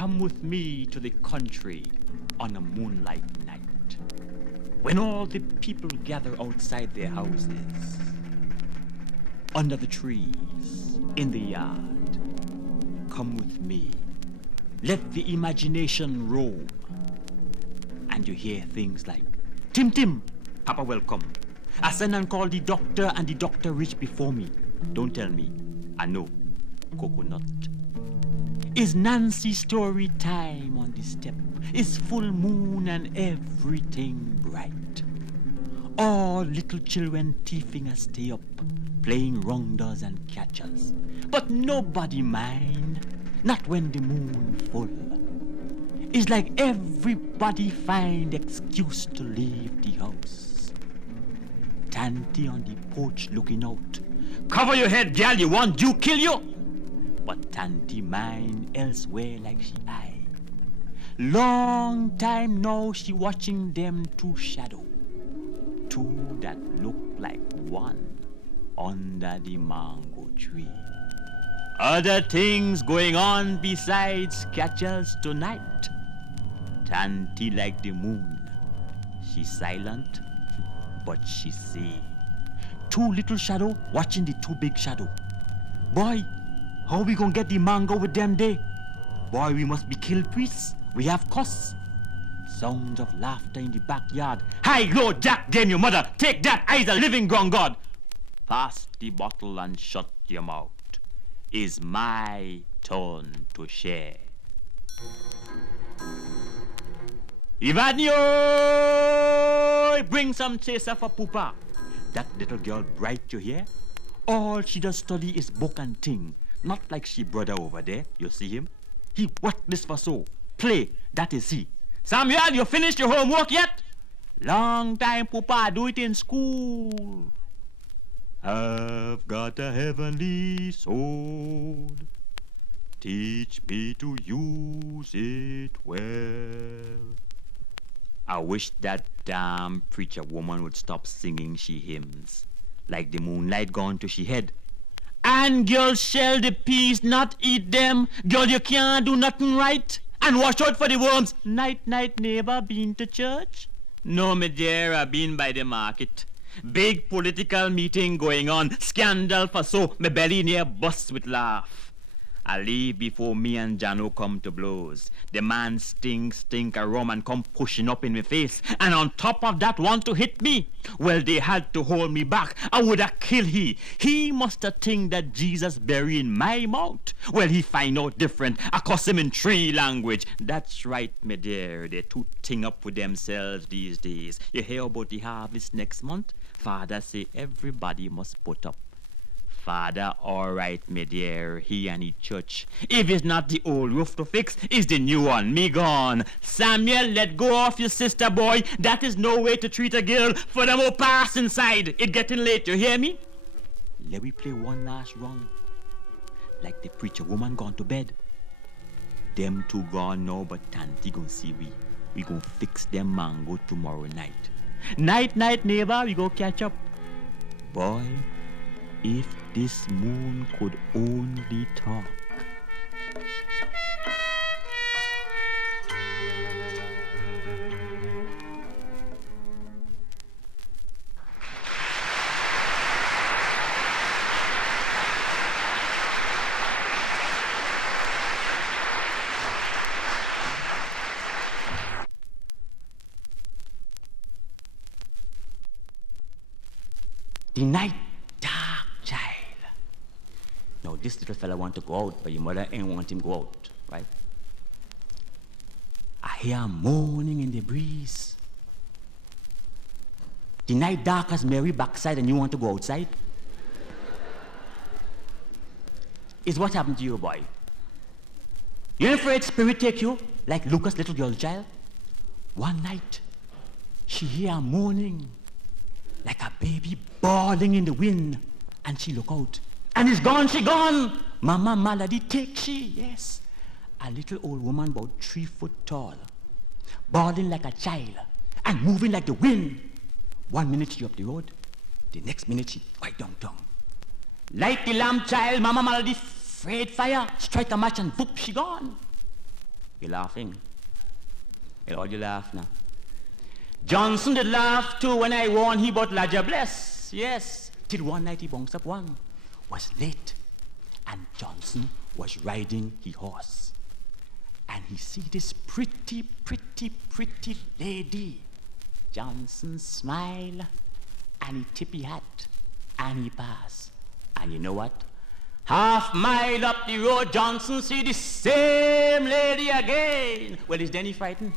Come with me to the country on a moonlight night, when all the people gather outside their houses, under the trees, in the yard. Come with me. Let the imagination roam. And you hear things like, Tim Tim, Papa welcome. I send and call the doctor and the doctor reach before me. Don't tell me. I know. Coconut. Is Nancy story time on the step? Is full moon and everything bright? All little children thieving a stay up, playing rounders and catchers. But nobody mind, not when the moon full. It's like everybody find excuse to leave the house. Tanty on the porch looking out. Cover your head, gal, you want you kill you? But Tanty mind elsewhere like she eye. Long time now she watching them two shadow. Two that look like one under the mango tree. Other things going on besides catchers tonight. Tanty like the moon. She silent, but she see. Two little shadow watching the two big shadow. Boy, how we gonna get the mango with them day? Boy, we must be kill priests. We have costs. Sounds of laughter in the backyard. Hi, Lord Jack, damn your mother. Take that, I's a living ground god. Pass the bottle and shut your mouth. It's my turn to share. Ivanio, bring some chaser for Poopa. That little girl bright, you hear? All she does study is book and thing. Not like she brother over there, you see him? He what this for so? Play, that is he. Samuel, you finished your homework yet? Long time, Poopa, do it in school. I've got a heavenly sword. Teach me to use it well. I wish that damn preacher woman would stop singing she hymns. Like the moonlight gone to she head. And girl shell the peas, not eat them. Girl, you can't do nothing right. And watch out for the worms. Night, night, neighbor, been to church? No, me dear, I been by the market. Big political meeting going on. Scandal for so, me belly near bust with laugh. I leave before me and Jano come to blows. The man stink a rum and come pushing up in my face. And on top of that want to hit me. Well, they had to hold me back. I would have killed he. He must have think that Jesus bury in my mouth. Well, he find out different. I cuss him in 3 language. That's right, me dear. They too ting up with themselves these days. You hear about the harvest next month? Father say everybody must put up. Father, all right, me dear, he and his church. If it's not the old roof to fix, it's the new one. Me gone. Samuel, let go of your sister, boy. That is no way to treat a girl. For them all pass inside. It getting late, you hear me? Let we play one last round. Like the preacher woman gone to bed. Them two gone now, but Tanty gon' see we. We gon' fix them mango tomorrow night. Night, night, neighbor, we go catch up. Boy, if this moon could only talk. The night dark, child. Now this little fella want to go out, but your mother ain't want him go out, right? I hear moaning in the breeze. The night dark as Mary backside and you want to go outside? Is what happened to you, boy? You ain't afraid spirit take you, like Lucas' little girl child? One night, she hear moaning, like a baby bawling in the wind, and she look out. And it's gone, she gone. Mama Malady take she, yes. A little old woman about 3 foot tall, bawling like a child, and moving like the wind. 1 minute she up the road, the next minute she right downtown. Light the lamp, child, Mama Malady, afraid fire, strike a match and whoop, she gone. You're laughing. All you laugh now. Johnson did laugh too when I warned he about Ladja Bless. Yes. Till one night he bunks up one. Was late. And Johnson was riding his horse. And he see this pretty lady. Johnson smile. And he tip his hat. And he pass. And you know what? Half mile up the road, Johnson see the same lady again. Well, is then he frightened?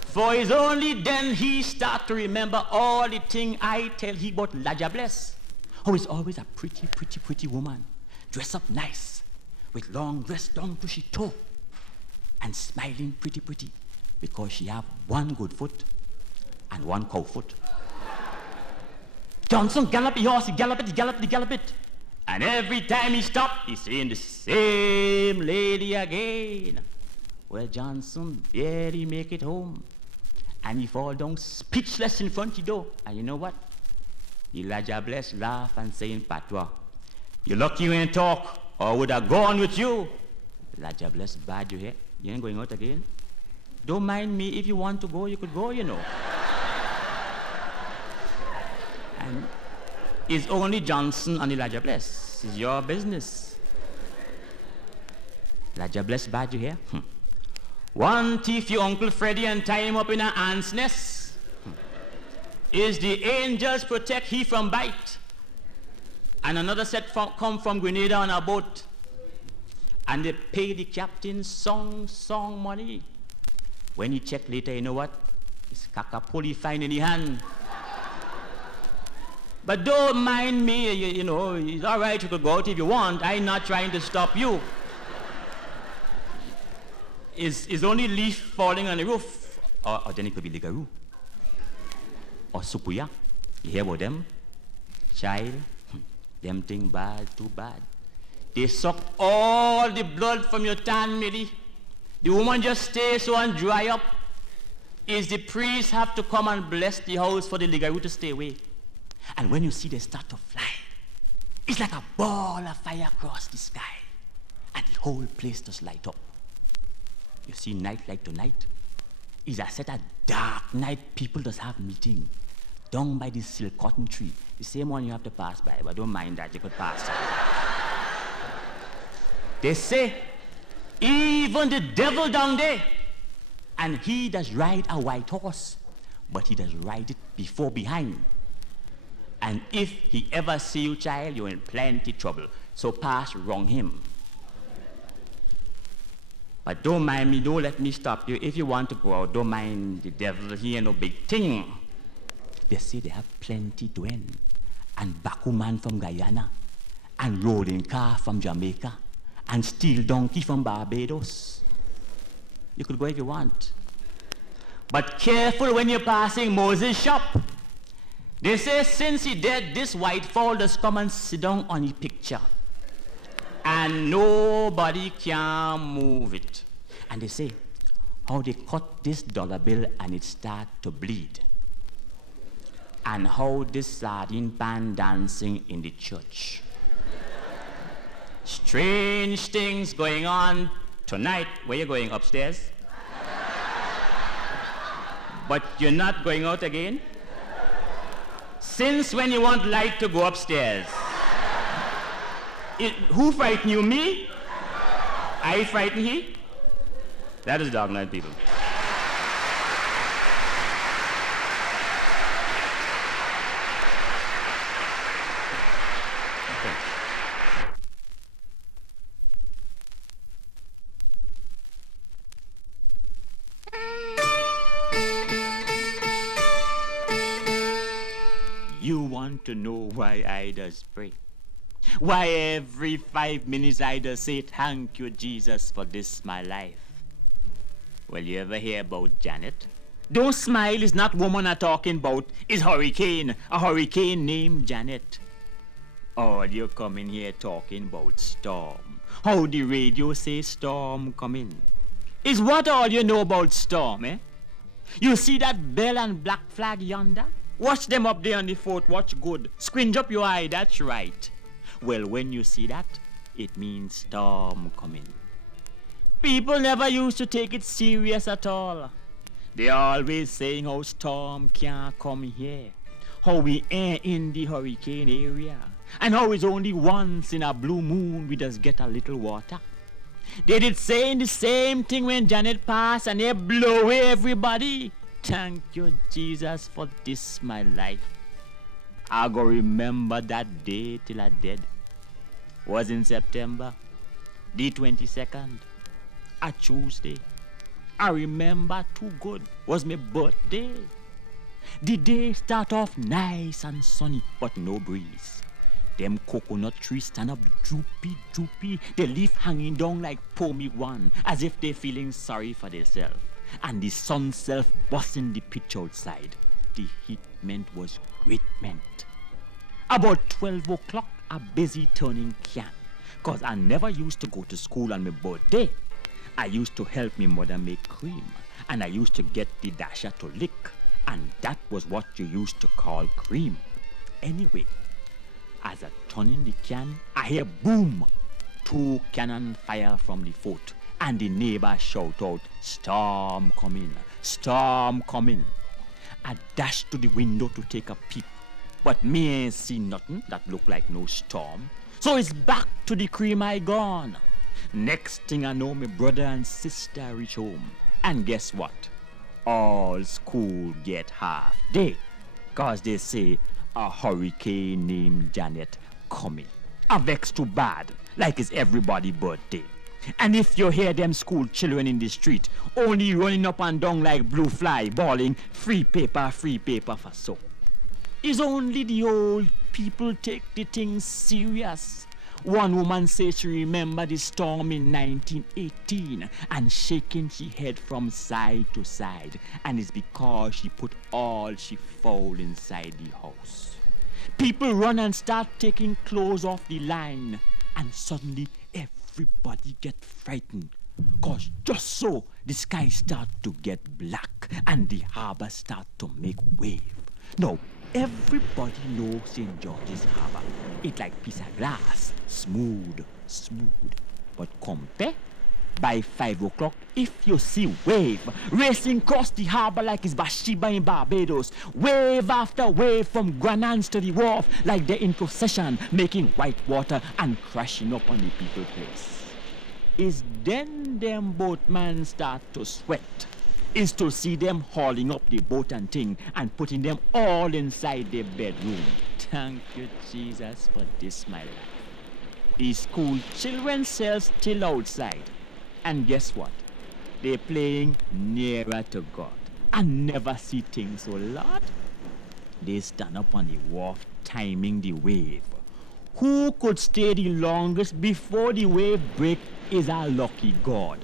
For it's only then he start to remember all the thing I tell he about Ladja Bless. Oh, it's always a pretty woman. Dress up nice. With long dress down to she toe. And smiling pretty. Because she have one good foot and one cow foot. Johnson gallop the horse, he gallop it. And every time he stop, he seeing the same lady again. Well, Johnson barely make it home. And he fall down speechless in front of the door. And you know what? The Ladja Bless laugh and say in patois, "You lucky you ain't talk, or I would have gone with you." Ladja Bless bad you here. You ain't going out again? Don't mind me. If you want to go, you could go, you know. And it's only Johnson and the Ladja Bless. It's your business. Ladja Bless bad you here? One thief your Uncle Freddy and tie him up in an ant's nest. Is the angels protect he from bite? And another set come from Grenada on a boat. And they pay the captain song money. When he check later, you know what? It's Kakapoli fine in the hand. But don't mind me, you know, it's all right, you could go out if you want. I'm not trying to stop you. It's only leaf falling on the roof. Or then it could be ligaroo. Or supuya. You hear about them? Child, them thing bad, too bad. They suck all the blood from your tan, Millie. The woman just stays so and dry up. Is the priest have to come and bless the house for the ligaroo to stay away. And when you see they start to fly, it's like a ball of fire across the sky. And the whole place just light up. You see night like tonight, is a set of dark night people just have meeting down by the silk cotton tree. The same one you have to pass by, but don't mind that, you could pass. They say, even the devil down there, and he does ride a white horse, but he does ride it behind. And if he ever see you, child, you're in plenty trouble. So pass wrong him. But don't mind me, don't let me stop you. If you want to go out, don't mind the devil, he ain't no big thing. They say they have plenty to end. And Baku man from Guyana, and rolling car from Jamaica, and steel donkey from Barbados. You could go if you want. But careful when you're passing Moses' shop. They say since he dead, this white fall just come and sit down on the picture. And nobody can move it. And they say, how they cut this dollar bill and it start to bleed. And how this sardine pan dancing in the church. Strange things going on tonight. Where you going, upstairs? But you're not going out again? Since when you want light to go upstairs? Who frighten you, me? I frighten he? That is Dark Night, people. You want to know why I does pray? Why every 5 minutes I does say, thank you, Jesus, for this my life? Well, you ever hear about Janet? Don't smile, it's not woman I'm talking about, it's hurricane, a hurricane named Janet. All you come in here talking about storm. How the radio say storm coming. Is what all you know about storm, eh? You see that bell and black flag yonder? Watch them up there on the fort, watch good. Squinch up your eye, that's right. Well, when you see that, it means storm coming. People never used to take it serious at all. They always saying how storm can't come here, how we ain't in the hurricane area, and how it's only once in a blue moon we just get a little water. They did saying the same thing when Janet passed and they blow away everybody. Thank you, Jesus, for this my life. I go remember that day till I dead. Was in September, the 22nd, a Tuesday. I remember too good. Was my birthday. The day start off nice and sunny, but no breeze. Them coconut trees stand up droopy. They leaf hanging down like pomegranate, as if they feeling sorry for themselves. And the sun self busting the pitch outside. The heat meant was great meant. About 12 o'clock, I busy turning can. Cause I never used to go to school on my birthday. I used to help me mother make cream. And I used to get the dasher to lick. And that was what you used to call cream. Anyway, as I turn in the can, I hear boom. 2 cannon fire from the fort. And the neighbor shout out, storm coming, storm coming. I dash to the window to take a peep. But me ain't see nothing that look like no storm. So it's back to the cream I gone. Next thing I know, my brother and sister reach home. And guess what? All school get half day. Cause they say a hurricane named Janet coming. A vex too bad, like it's everybody's birthday. And if you hear them school children in the street, only running up and down like blue fly, bawling, free paper for so. It's only the old people take the thing serious. One woman says she remember the storm in 1918 and shaking she head from side to side, and it's because she put all she found inside the house. People run and start taking clothes off the line, and suddenly everybody get frightened. Cause just so the sky start to get black and the harbor start to make wave. Now, everybody knows St. George's Harbor. It's like piece of glass, smooth. But compare, by 5 o'clock, if you see wave racing across the harbor like it's Bathsheba in Barbados, wave after wave from Granans to the wharf, like they're in procession, making white water and crashing up on the people place. Is then them boatmen start to sweat. Is to see them hauling up the boat and thing and putting them all inside their bedroom. Thank you, Jesus, for this my life. The school children sells still outside. And guess what? They're playing nearer to God. I never see things so loud. They stand up on the wharf timing the wave. Who could stay the longest before the wave break is our lucky God.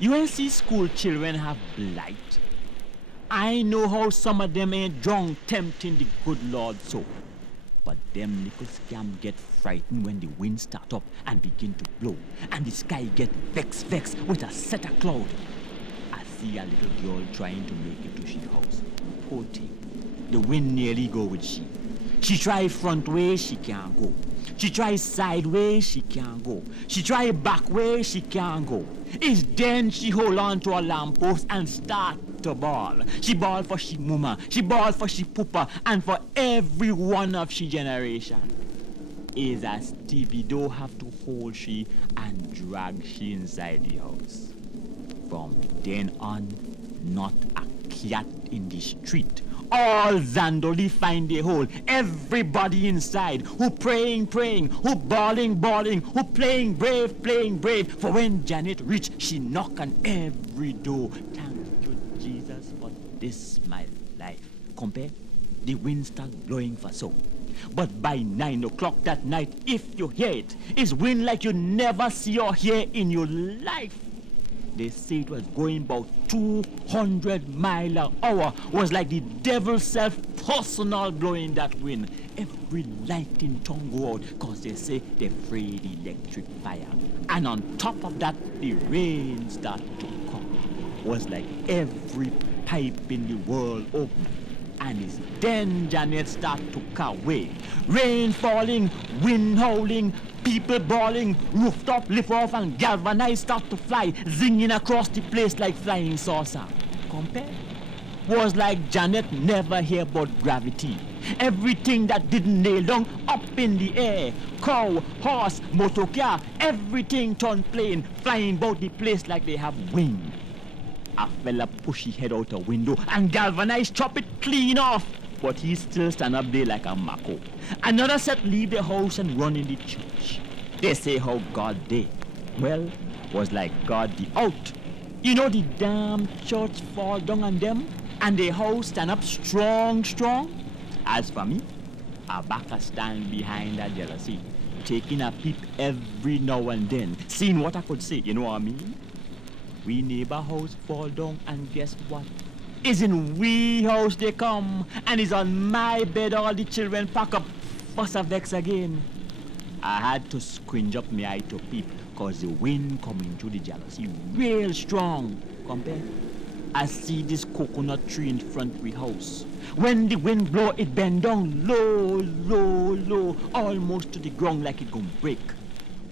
You ain't see school children have blight. I know how some of them ain't drunk tempting the good Lord so. But them little scam get frightened when the wind start up and begin to blow. And the sky get vex with a set of cloud. I see a little girl trying to make it to she house. Poor thing. The wind nearly go with she. She try front way, she can't go. She try sideways, she can't go. She try back way, she can't go. It's then she hold on to a lamppost and start to bawl. She bawl for she mama, she bawl for she poopa, and for every one of she generation. Is as Stevie do have to hold she and drag she inside the house. From then on, not a cat in the street. All Zandoli find a hole. Everybody inside. Who praying, who bawling, who playing brave. For when Janet reach, she knock on every door. Thank you, Jesus, for this my life. Compare, the wind start blowing for so. But by 9 o'clock that night, if you hear it, it's wind like you never see or hear in your life. They say it was going about 200 miles an hour. Was like the devil self personal blowing that wind. Every light in town go out because they say they're afraid electric fire. And on top of that, the rain start to come. Was like every pipe in the world open. And it's then Janet start to car away. Rain falling, wind howling, People bawling, rooftop lift off and galvanized start to fly, zinging across the place like flying saucer. Compare? Was like Janet never hear about gravity. Everything that didn't nail down up in the air. Cow, horse, motor car, everything turned plane, flying about the place like they have wing. A fella push his head out a window and galvanized chop it clean off. But he still stand up there like a mako. Another set leave the house and run in the church. They say how God did. Well, was like God the out. You know the damn church fall down on them and the house stand up strong. As for me, I back a stand behind that jealousy, taking a peep every now and then, seeing what I could say, you know what I mean? We neighbor house fall down and guess what? Is in we house they come and is on my bed all the children pack up fuss a vex again. I had to squinch up my eye to peep cause the wind coming through the jealousy real strong. Compare? I see this coconut tree in front of the house. When the wind blow it bend down low, almost to the ground like it gonna break.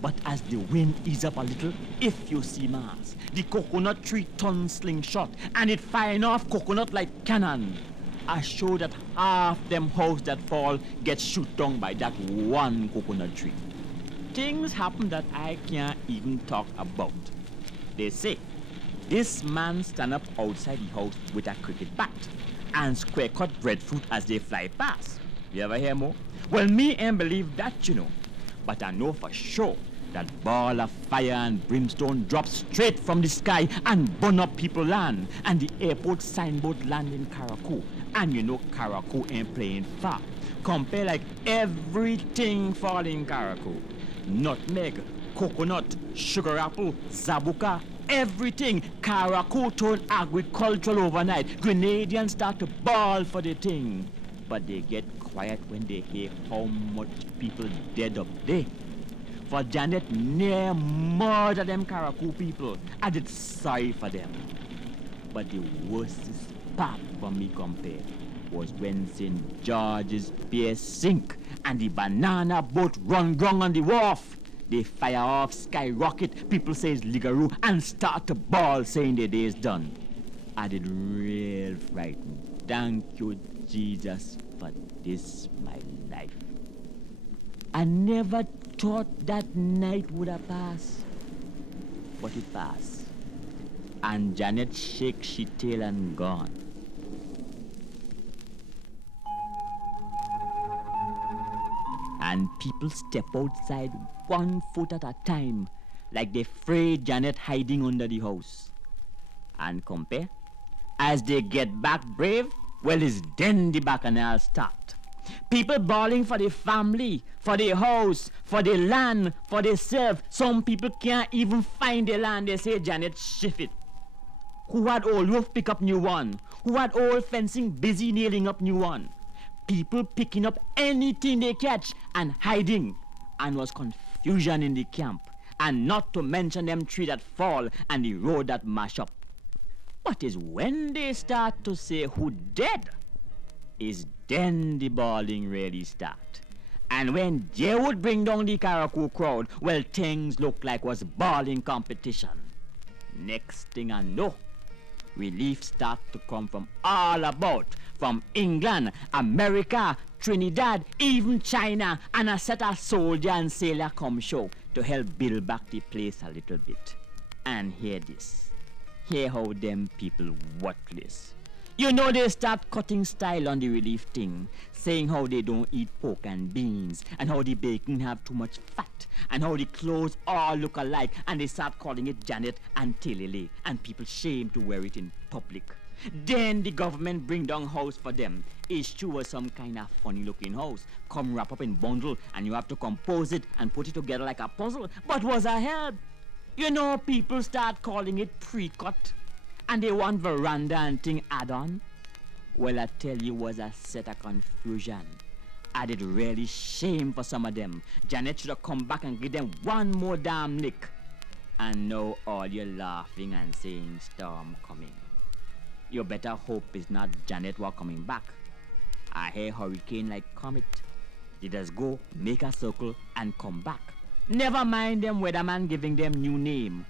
But as the wind ease up a little, if you see Mars, the coconut tree turns slingshot and it firing off coconut like cannon. I show that half them house that fall get shoot down by that one coconut tree. Things happen that I can't even talk about. They say, this man stand up outside the house with a cricket bat and square cut breadfruit as they fly past. You ever hear more? Well, me ain't believe that, you know. But I know for sure that ball of fire and brimstone drop straight from the sky and burn up people land. And the airport signboard land in Karakou. And you know Karakou ain't playing far. Compare like everything fall in Karakou. Nutmeg, coconut, sugar apple, zabuka, everything. Karakou turned agricultural overnight. Grenadians start to bawl for the thing. But they get quiet when they hear how much people dead up there. For Janet near murder them Karakou people. I did sorry for them. But the worstest part for me compare was when St. George's pier sink and the banana boat run wrong on the wharf. They fire off, skyrocket, people say it's ligaroo, and start to bawl saying their day is done. I did real frightened. Thank you, Jesus, for this my life. I never thought that night would have passed. But it passed. And Janet shake she tail and gone. And people step outside 1 foot at a time, like they afraid Janet hiding under the house. And compare, as they get back brave, well, it's then the bacchanal start. People bawling for their family, for their house, for their land, for their self. Some people can't even find their land. They say Janet shift it. Who had old roof pick up new one? Who had old fencing busy nailing up new one? People picking up anything they catch and hiding. And was confusion in the camp. And not to mention them tree that fall and the road that mash up. But is when they start to say who dead, is then the bawling really start. And when they would bring down the Karakou crowd, well, things look like was bawling competition. Next thing I know, relief start to come from all about, from England, America, Trinidad, even China, and a set of soldier and sailor come show to help build back the place a little bit. And hear this. Hear how them people worthless. You know they start cutting style on the relief thing, saying how they don't eat pork and beans, and how the bacon have too much fat, and how the clothes all look alike, and they start calling it Janet and Telele, and people shame to wear it in public. Then the government bring down house for them. Issue us some kind of funny looking house, come wrap up in bundle, and you have to compose it and put it together like a puzzle. But was a help. You know, people start calling it pre-cut, and they want veranda and thing add-on. Well, I tell you, was a set of confusion. I did really shame for some of them. Janet should have come back and give them one more damn lick. And now all you're laughing and saying storm coming. You better hope it's not Janet who coming back. I hear hurricane like comet. They just go, make a circle, and come back. Never mind them weatherman giving them new name.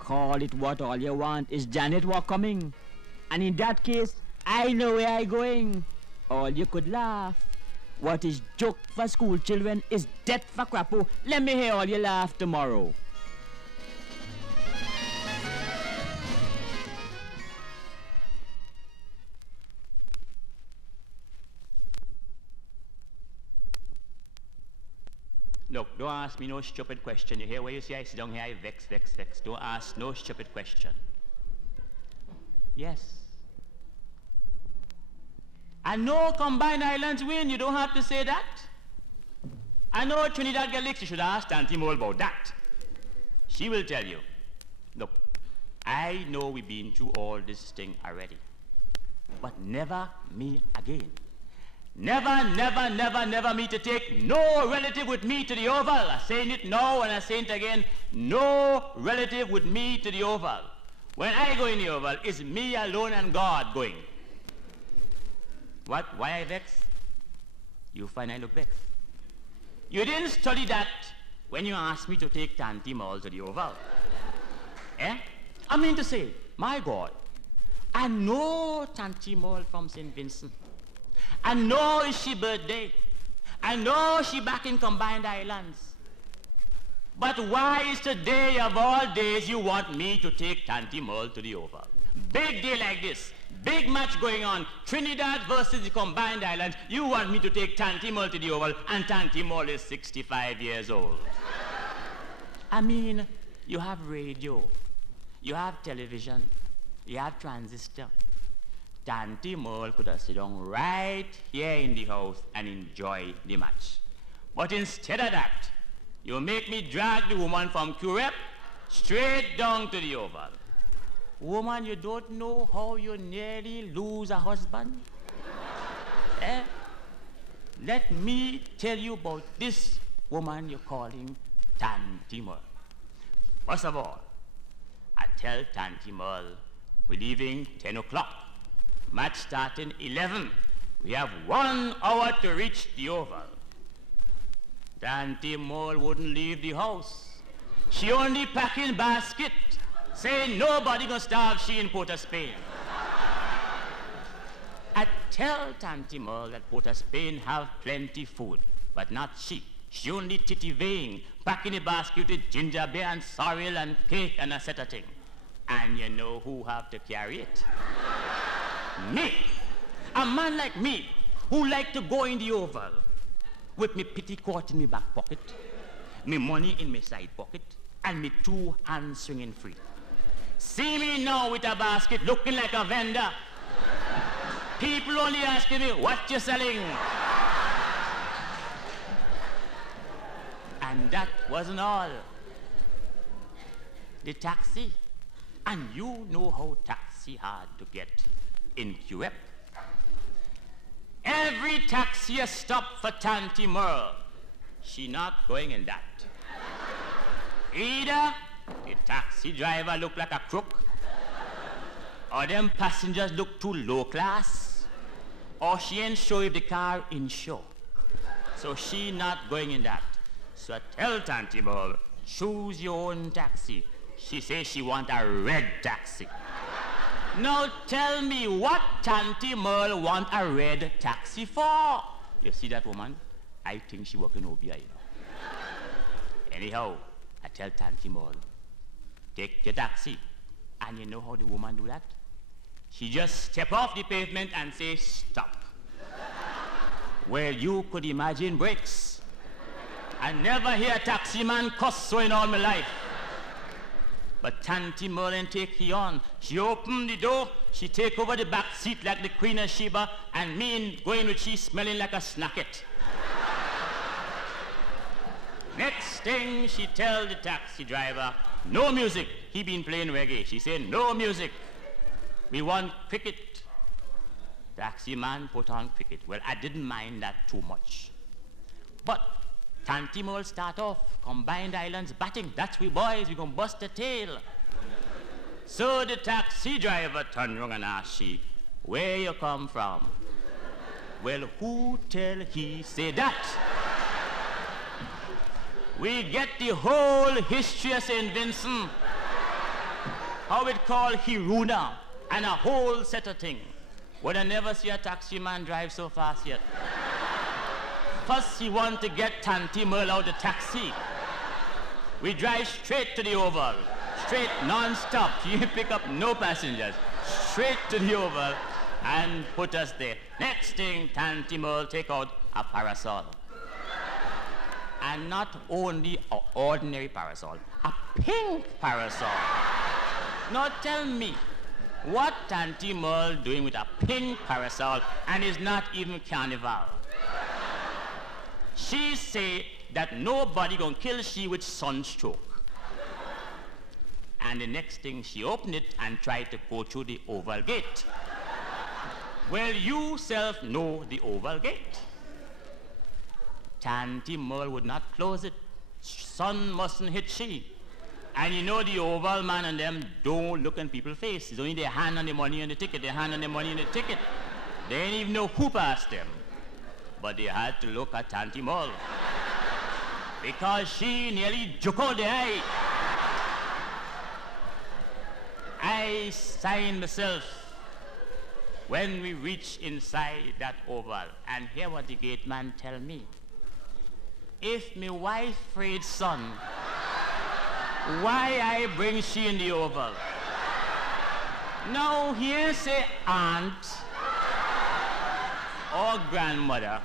Call it what all you want. Is Janet what coming? And in that case, I know where I going. All you could laugh. What is joke for school children is death for crapo. Let me hear all you laugh tomorrow. Look, don't ask me no stupid question. You hear where you see I sit down here, I vex. Don't ask no stupid question. Yes. I know Combined Islands win, you don't have to say that. I know Trinidad get licked, you should ask Auntie Mole about that. She will tell you. Look, I know we've been through all this thing already. But never me again. Never me to take no relative with me to the Oval. I'm saying it now and I'm saying it again. No relative with me to the Oval. When I go in the Oval, it's me alone and God going. What? Why I vex? You find I look vexed. You didn't study that when you asked me to take Tanti Mall to the Oval. Eh? I mean to say, my God, I know Tanti Mall from St. Vincent. I know it's she birthday. I know she back in Combined Islands. But why is today of all days you want me to take Tanti Mall to the Oval? Big day like this, big match going on, Trinidad versus the Combined Islands. You want me to take Tanti Mall to the Oval, and Tanti Mall is 65 years old. I mean, you have radio, you have television, you have transistor. Tanti Mole could have sit down right here in the house and enjoy the match. But instead of that, you make me drag the woman from Curep straight down to the Oval. Woman, you don't know how you nearly lose a husband? Eh? Let me tell you about this woman you're calling Tanti Mole. First of all, I tell Tanti Mole we're leaving 10 o'clock. Match starting 11. We have 1 hour to reach the Oval. Tanti Mole wouldn't leave the house. She only packing basket, saying nobody gonna starve she in Port of Spain. I tell Tanti Mole that Port of Spain have plenty food, but not she. She only titty-weighing, packing a basket with ginger beer and sorrel and cake and a set of thing. And you know who have to carry it? Me, a man like me, who like to go in the Oval with me petticoat in me back pocket, me money in me side pocket, and me 2 hands swinging free. See me now with a basket looking like a vendor. People only asking me, what you selling? And that wasn't all. The taxi, and you know how taxi hard to get in Curep. Every taxi a stop for Tanti Merle. She not going in that. Either the taxi driver look like a crook, or them passengers look too low class, or she ain't sure if the car insure. So she not going in that. So I tell Tanti Merle, choose your own taxi. She says she want a red taxi. Now tell me what Tanti Merle want a red taxi for? You see that woman? I think she working OBI, you know. Anyhow, I tell Tanti Merle, take your taxi. And you know how the woman do that? She just step off the pavement and say, stop. Well, you could imagine brakes. I never hear a taxi man cuss so in all my life. But Tanti Merlin take he on. She open the door, she take over the back seat like the Queen of Sheba, and me going with she smelling like a snacket. Next thing she tell the taxi driver, no music. He been playing reggae. She said, no music. We want cricket. Taxi man put on cricket. Well, I didn't mind that too much. But Tanti Merle start off, Combined Islands batting. That's we boys, we gonna bust the tail. So the taxi driver turned around and asked she, where you come from? Well, who tell he say that? We get the whole history of St. Vincent, how it called Hiruna, and a whole set of things. But I never see a taxi man drive so fast yet. First, he want to get Tanti Merle out of the taxi. We drive straight to the Oval, straight non-stop. You pick up no passengers. Straight to the Oval and put us there. Next thing, Tanti Merle take out a parasol. And not only an ordinary parasol, a pink parasol. Now tell me, what Tanti Merle doing with a pink parasol and is not even carnival? She say that nobody gonna kill she with sunstroke. And the next thing she opened it and tried to go through the Oval Gate. Well, you self know the Oval Gate. Tanti Merle would not close it. Sun mustn't hit she. And you know the Oval man and them don't look in people's face. It's only their hand on the money and the ticket, their hand on the money and the ticket. They ain't even know who passed them. But they had to look at Tanti Merle. Because she nearly juke out the eye. I signed myself when we reach inside that Oval and hear what the gate man tell me. If me wife afraid son, why I bring she in the Oval? Now here say aunt or grandmother.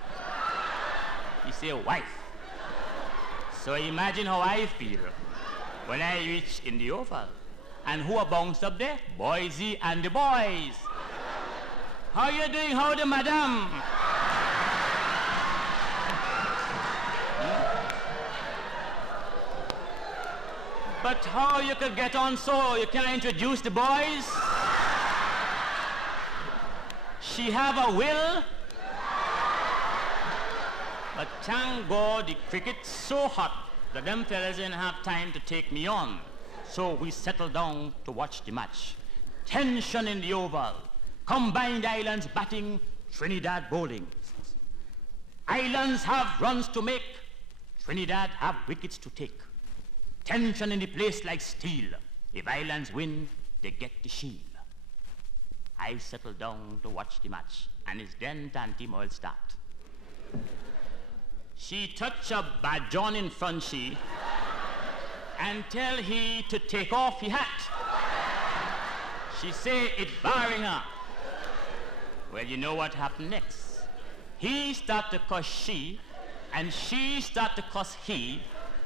He say wife. So imagine how I feel when I reach in the Oval. And who are bounced up there? Boise and the boys. How you doing? Howdy, madam? But how you could get on so you can't introduce the boys? She have a will? But thank God the cricket's so hot that them fellas didn't have time to take me on. So we settled down to watch the match. Tension in the Oval. Combined Islands batting, Trinidad bowling. Islands have runs to make, Trinidad have wickets to take. Tension in the place like steel. If Islands win, they get the shield. I settled down to watch the match, and it's then Tanti Merle start. She touch a bajon in front she, and tell he to take off his hat. She say it barring her. Well, you know what happened next. He start to cuss she, and she start to cuss he,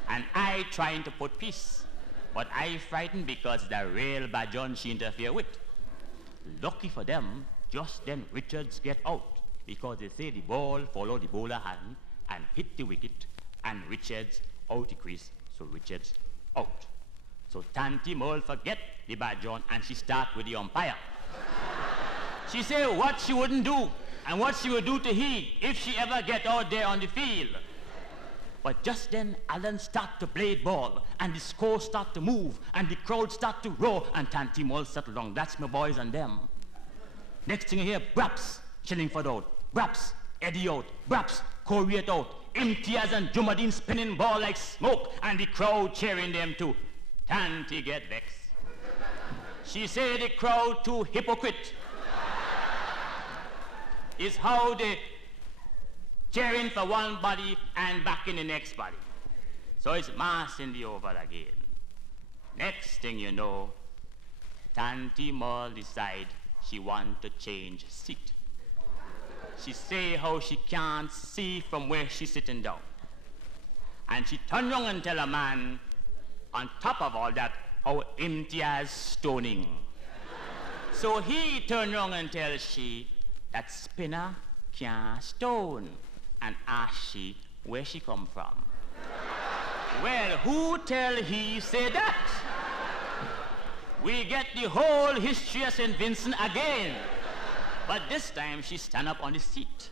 and I trying to put peace. But I frightened because the real bajon she interfere with. Lucky for them, just then Richards get out, because they say the ball follow the bowler hand and hit the wicket, and Richards out the crease, so Richards out. So Tanti Merle forget the bajon and she start with the umpire. She say what she wouldn't do and what she would do to he if she ever get out there on the field. But just then Alan start to play ball and the score start to move and the crowd start to roar and Tanti Merle settle down. That's my boys and them. Next thing you hear, Braps, Chillingford out, Braps, Eddie out, Braps, Corriet out, Imtiaz and Jumadine spinning ball like smoke and the crowd cheering them too. Tanti get vexed. She say the crowd too hypocrite. Is how they cheering for one body and back in the next body. So it's mass in the Oval again. Next thing you know, Tanti Merle decide she want to change seat. She say how she can't see from where she's sitting down. And she turn around and tell a man, on top of all that, how Imtiaz stoning. So he turn around and tell she that spinner can't stone, and ask she where she come from. Well, who tell he say that? We get the whole history of St. Vincent again. But this time she stand up on the seat.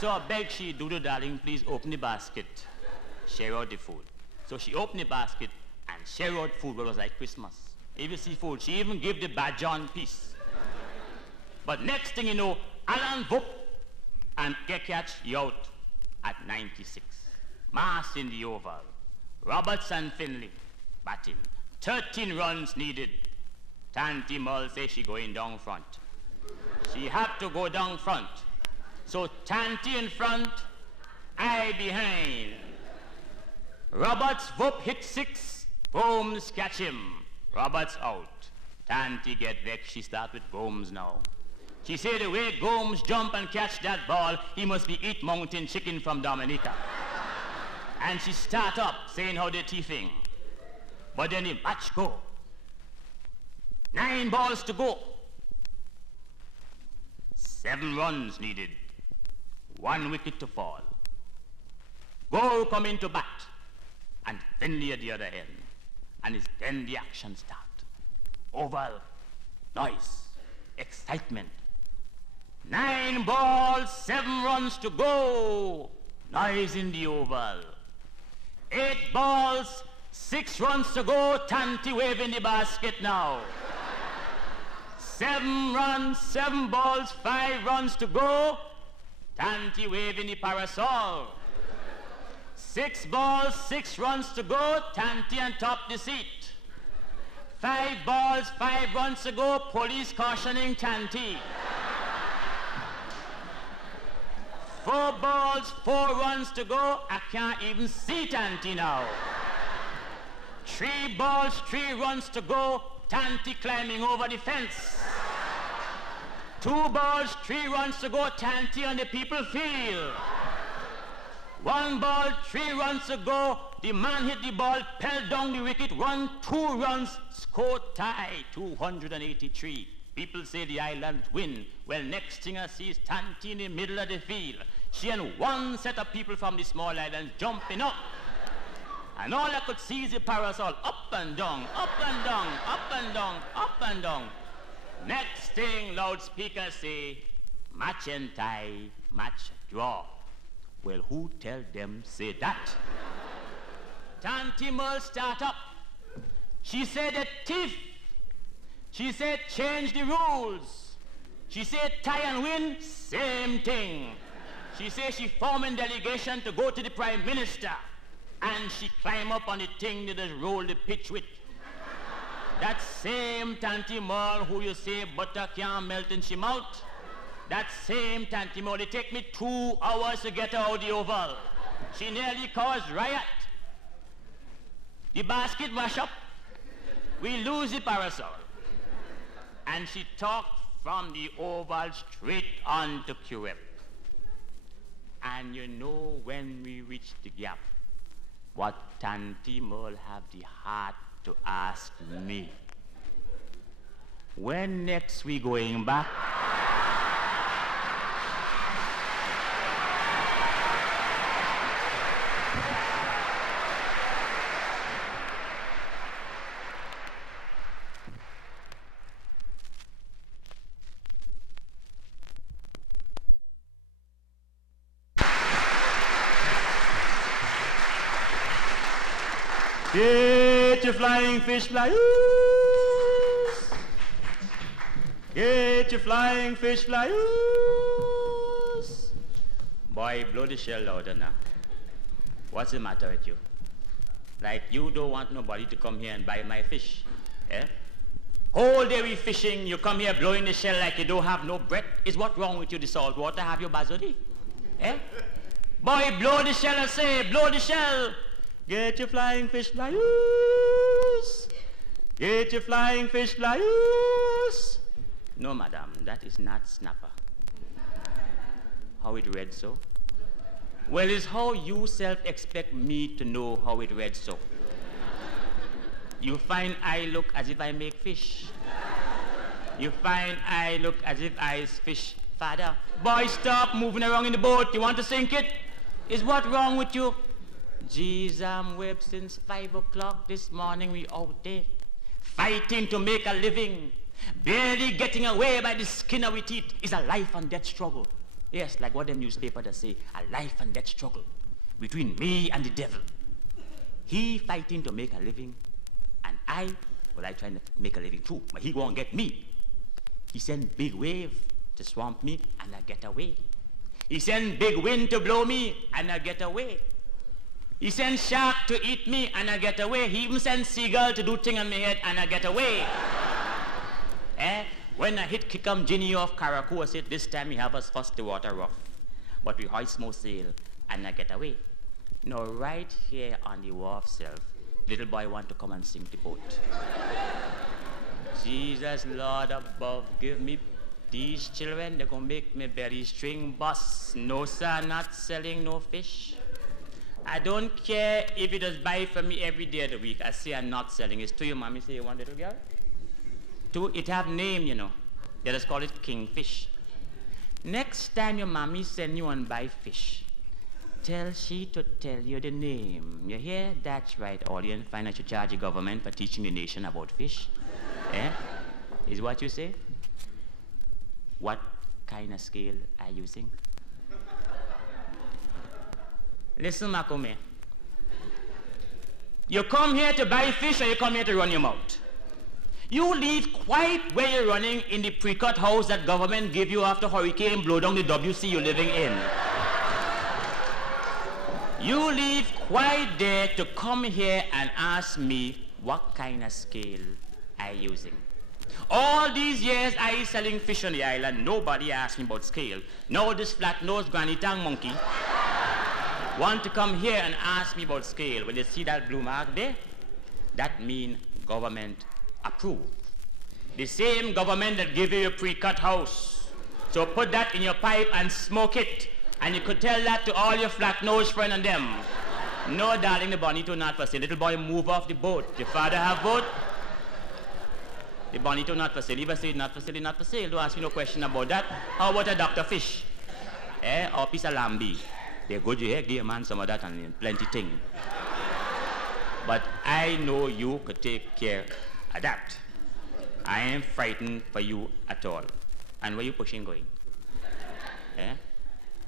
So I beg she, Doodle darling, please open the basket. Share out the food. So she opened the basket and share out food, but it was like Christmas. If you see food, she even give the bajon piece. But next thing you know, Alan whoop and get catch you out at 96. Mass in the oval. Roberts and Finley batting. 13 runs needed. Tanty Mull says she going down front. She have to go down front. So Tanty in front, I behind. Roberts Vope hit 6. Gomes catch him. Roberts out. Tanty get vexed. She start with Gomes now. She say the way Gomes jump and catch that ball, he must be eat mountain chicken from Dominica. And she start up saying how they teething. But then the match go. 9 balls to go. 7 runs needed. 1 wicket to fall. Goal come into bat. And Finley at the other end. And it's then the action start. Oval, noise, excitement. 9 balls, 7 runs to go. Noise in the oval. 8 balls, 6 runs to go. Tanty waving the basket now. 7 runs, 7 balls, 5 runs to go. Tanty waving the parasol. 6 balls, 6 runs to go. Tanty on top the seat. 5 balls, 5 runs to go. Police cautioning Tanty. 4 balls, 4 runs to go. I can't even see Tanty now. 3 balls, 3 runs to go. Tanty climbing over the fence. 2 balls, 3 runs to go. Tanty on the people field. 1 ball, 3 runs to go. The man hit the ball, pelled down the wicket, 1, 2 runs, score tie, 283. People say the island win. Well, next thing I see is Tanty in the middle of the field. She and 1 set of people from the small island jumping up. And all I could see is the parasol up and down, up and down, up and down, up and down. Next thing, loudspeaker say, match and tie, match draw. Well, who tell them say that? Tanty Mull start up. She said a thief. She said change the rules. She said tie and win, same thing. She said she forming delegation to go to the Prime Minister. And she climb up on the thing that just roll the pitch with. That same Tanty Mull who you say butter can't melt in she mouth. That same Tanty Mull, it take me 2 hours to get her out the oval. She nearly caused riot. The basket wash up. We lose the parasol. And she talked from the oval straight on to Quebec. And you know when we reach the gap, what Tanty Mull have the heart to ask me. When next we going back? Get your flying fish fly loose. Get your flying fish fly loose. Boy, blow the shell louder now. What's the matter with you? Like you don't want nobody to come here and buy my fish, eh? Whole day we fishing, you come here blowing the shell like you don't have no breath. Is what wrong with you? The salt water have your bazodi, eh? Boy, blow the shell, I say, blow the shell. Get your flying fish fly loose. Get your flying fish fly loose. No, madam, that is not snapper. How it read so? Well, it's how you self-expect me to know how it read so. You find I look as if I make fish. You find I look as if I fish. Father, boy, stop moving around in the boat. You want to sink it? Is what wrong with you? Jeez, I'm web since 5 o'clock this morning. We out there fighting to make a living, barely getting away by the skin of our teeth. It's a life and death struggle. Yes, like what them newspaper that say, a life and death struggle between me and the devil. He fighting to make a living, and I trying to make a living too, but he won't get me. He send big wave to swamp me, and I get away. He send big wind to blow me, and I get away. He sent shark to eat me and I get away. He even sent seagull to do thing on my head and I get away. When I hit Kickham Ginny off Caracou, I said, this time we have us first the water rough. But we hoist more sail and I get away. Now right here on the wharf self, little boy want to come and sink the boat. Jesus, Lord above, give me these children, they're gonna make me belly string bust. No sir, not selling no fish. I don't care if you just buy from me every day of the week. I say I'm not selling. It's to your mommy say you want little girl? Two, it have name, you know. They just call it kingfish. Next time your mommy send you and buy fish, tell she to tell you the name. You hear? That's right, audience. Find I should charge the government for teaching the nation about fish. Is what you say? What kind of scale are you using? Listen, Makome. You come here to buy fish or you come here to run your mouth? You leave quite where you're running in the pre-cut house that government give you after hurricane blow down the WC you're living in. You leave quite there to come here and ask me what kind of scale I'm using. All these years I selling fish on the island, nobody asked me about scale. Now this flat-nosed granny tang monkey want to come here and ask me about scale. When you see that blue mark there, that mean government approved. The same government that gave you a pre-cut house. So put that in your pipe and smoke it. And you could tell that to all your flat-nosed friends and them. No, darling, the bonito not for sale. Little boy, move off the boat. Your father have boat? The bonito not for sale. If I say not for sale, not for sale. Don't ask me no question about that. How about a Dr. Fish? Or piece of lambi? They're good, you hear? Give a man some of that and plenty thing. But I know you could take care of that. I ain't frightened for you at all. And where you pushing going?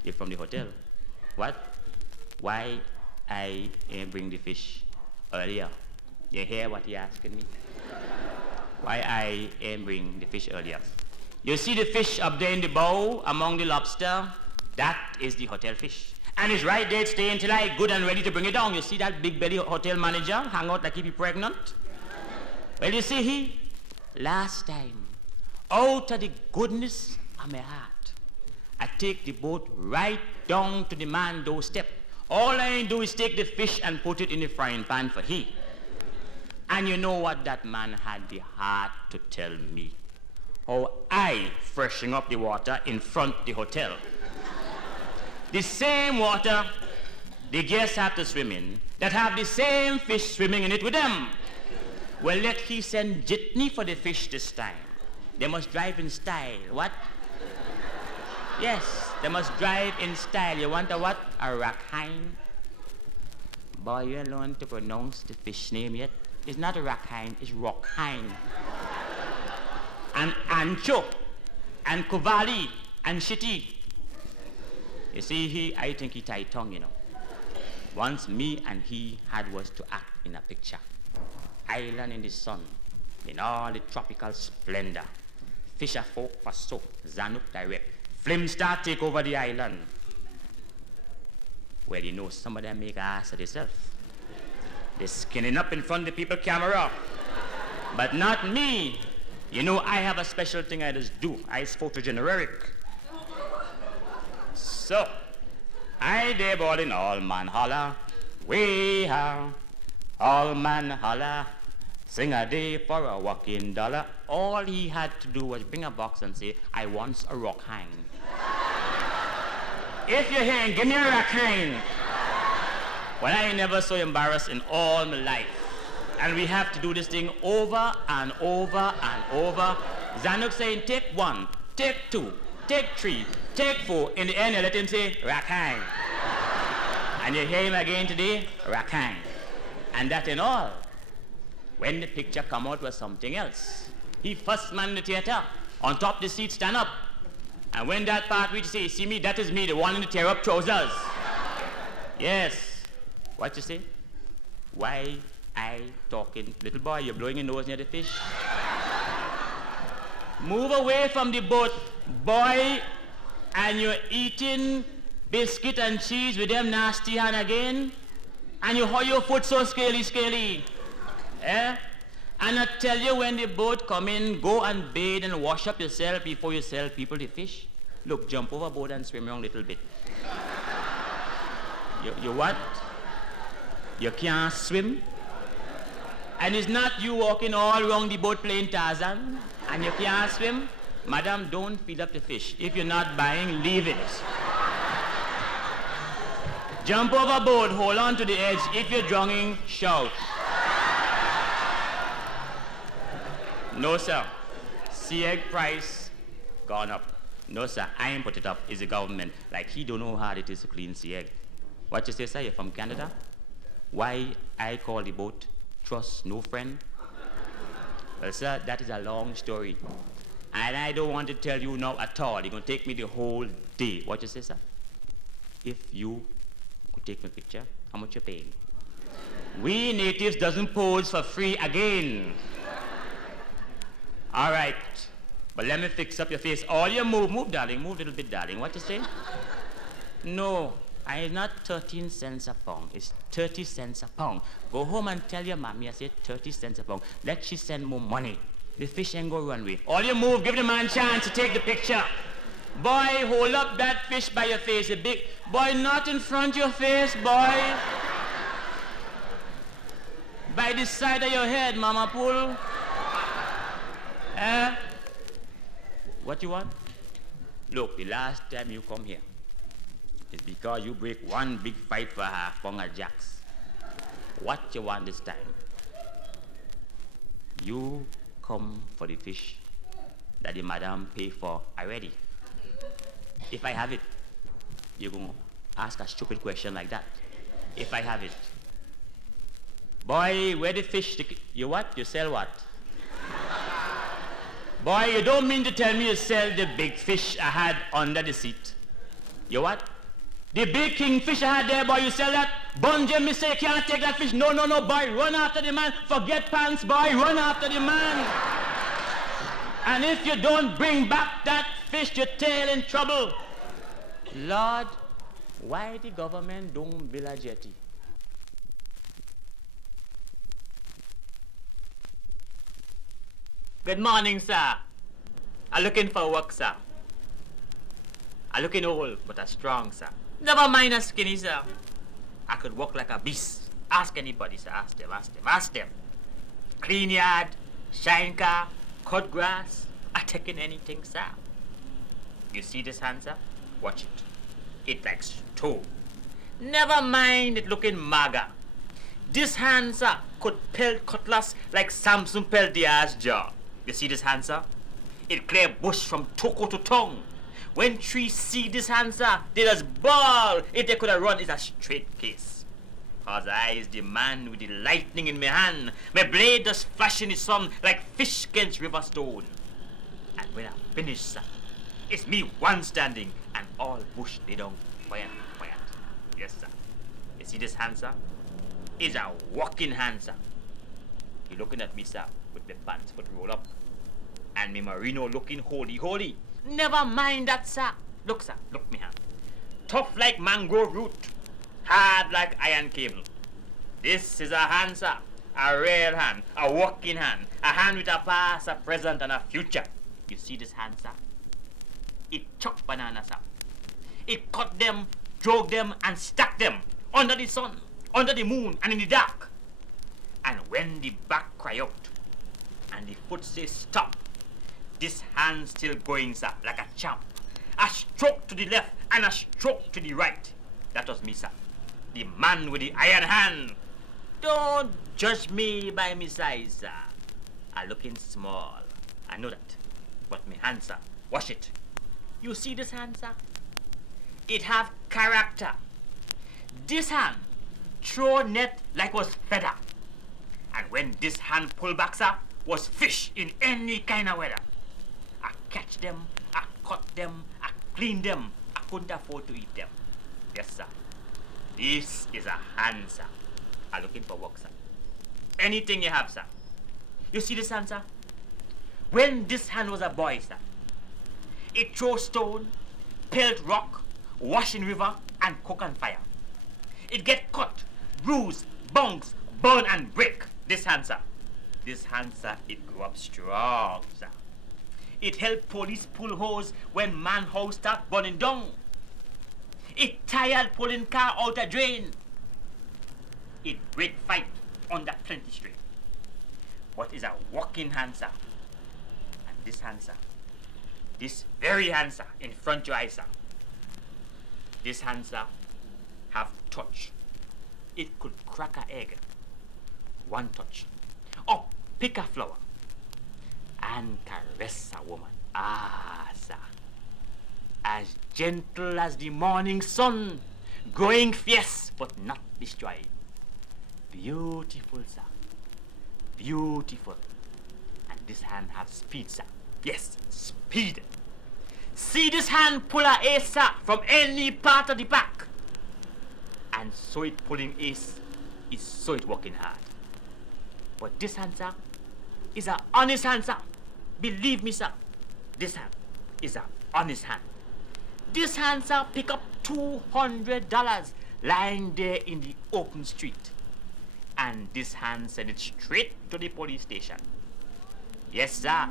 You're from the hotel. What? Why I ain't bring the fish earlier? You hear what he asking me? Why I ain't bring the fish earlier? You see the fish up there in the bow among the lobster? That is the hotel fish. And it's right there, stay until I good and ready to bring it down. You see that big belly hotel manager hang out like he be pregnant? Well, you see he, last time, out of the goodness of my heart, I take the boat right down to the man doorstep. All I do is take the fish and put it in the frying pan for he. And you know what that man had the heart to tell me? How I freshen up the water in front of the hotel. The same water the guests have to swim in, that have the same fish swimming in it with them. Well, let he send jitney for the fish this time. They must drive in style. What? Yes, they must drive in style. You want a what? A rakhine? Boy, you ain't learned to pronounce the fish name yet. It's not a rakhine, it's rockine. And ancho, and kovali, and shitty. You see, I think he tight tongue, you know. Once me and he had was to act in a picture. Island in the sun, in all the tropical splendor. Fisher folk for soap, Zanuck direct. Flim star take over the island. Well, you know, some of them make an ass of themselves. They're skinning up in front of the people camera. But not me. You know, I have a special thing I just do. I is photogeneric. So, I dey ballin' all man holla, way how, all man holla, sing a day for a walking dollar. All he had to do was bring a box and say, I want a rock hang. If you're here, give me a rock hang. Well, I ain't never so embarrassed in all my life. And we have to do this thing over and over and over. Zanuck saying, take one, take two, take three, take four. In the end, you let him say, rock hang. And you hear him again today, rock hang. And that ain't all. When the picture come out was something else. He first man in the theater, on top the seat, stand up. And when that part which say, see me, that is me, the one in the tear up trousers. Yes. What you say? Why I talking? Little boy, you're blowing your nose near the fish. Move away from the boat, boy, and you're eating biscuit and cheese with them nasty hand again. And you hold your foot so scaly. Eh? And I tell you, when the boat come in, go and bathe and wash up yourself before you sell people the fish. Look, jump overboard and swim around a little bit. You what? You can't swim? And it's not you walking all around the boat playing Tarzan, and you can't swim? Madam, don't feed up the fish. If you're not buying, leave it. Jump overboard, hold on to the edge. If you're drowning, shout. No, sir. Sea egg price gone up. No, sir, I ain't put it up. It's the government. Like, he don't know how hard it is to clean sea egg. What you say, sir? You're from Canada? Why I call the boat Trust No Friend? Well, sir, that is a long story. And I don't want to tell you now at all. It's going to take me the whole day. What you say, sir? If you could take my picture, how much you paying? We natives doesn't pose for free again. All right. But let me fix up your face. All you move, darling. Move a little bit, darling. What you say? No, it's not 13 cents a pound. It's 30 cents a pound. Go home and tell your mommy I said 30 cents a pound. Let she send more money. The fish ain't go run away. All you move, give the man a chance to take the picture. Boy, hold up that fish by your face. A big boy, not in front of your face, boy. By the side of your head, mama pull. What you want? Look, the last time you come here, it's because you break one big fight for half pound of jacks. What you want this time? You come for the fish that the madam pay for already. If I have it, you're going to ask a stupid question like that. If I have it. Boy, where the fish? You what? You sell what? Boy, you don't mean to tell me you sell the big fish I had under the seat. You what? The big kingfish I had there, boy, you sell that? Bunge, me say you can't take that fish. No, boy, run after the man. Forget pants, boy, run after the man. And if you don't bring back that fish, your tail in trouble. Lord, why the government don't build a jetty? Good morning, sir. I'm looking for work, sir. I'm looking old, but I'm strong, sir. Never mind a skinny, sir. I could walk like a beast. Ask anybody, sir. Ask them. Clean yard, shine car, cut grass. I taking anything, sir. You see this hand, sir? Watch it. It like stone. Never mind it looking maga. This hand, sir, could pelt cutlass like Samson pelt the ass jaw. You see this hand, sir? It clear bush from toko to tongue. When trees see this hand, sir, they just ball. If they could have run, it's a straight case. Cause I is the man with the lightning in my hand. My blade just flash in the sun like fish against river stone. And when I finish, sir, it's me one standing and all bush lay down quiet. Yes, sir. You see this hand, sir? It's a walking hand, sir. You looking at me, sir, with the pants foot roll up. And me merino looking holy. Never mind that, sir. Look, sir, look me hand. Tough like mangrove root. Hard like iron cable. This is a hand, sir. A real hand. A walking hand. A hand with a past, a present, and a future. You see this hand, sir? It chop bananas, sir. It cut them, drove them, and stack them under the sun, under the moon, and in the dark. And when the back cry out, and the foot say stop, this hand still going, sir, like a champ. A stroke to the left and a stroke to the right. That was me, sir. The man with the iron hand. Don't judge me by me size, sir. I looking small. I know that. But me hand, sir, wash it. You see this hand, sir? It have character. This hand throw net like was feather. And when this hand pull back, sir, was fish in any kind of weather. I catch them, I cut them, I clean them. I couldn't afford to eat them. Yes, sir. This is a hand, sir. I'm looking for work, sir. Anything you have, sir. You see this hand, sir? When this hand was a boy, sir, it throw stone, pelt rock, wash in river, and cook on fire. It get cut, bruise bruise, bounce, burn and break. This hand, sir. This hand, sir, it grew up strong, sir. It helped police pull hose when man house start burning down. It tired pulling car out a drain. It break fight under plenty strain. But is a working hand, sir. And this hand, sir. This very hand, sir, in front your eyes, sir. This hand, sir, have touch. It could crack an egg. One touch. Or pick a flower. And caress a woman. Ah, sir. As gentle as the morning sun. Growing fierce, but not destroying. Beautiful, sir. Beautiful. And this hand have speed, sir. Yes, speed. See this hand pull a ace, sir, from any part of the pack. And so it pulling ace is so it working hard. But this hand, sir, is a honest hand, sir. Believe me, sir. This hand is a honest hand. This hand, sir, pick up $200 lying there in the open street. And this hand send it straight to the police station. Yes, sir.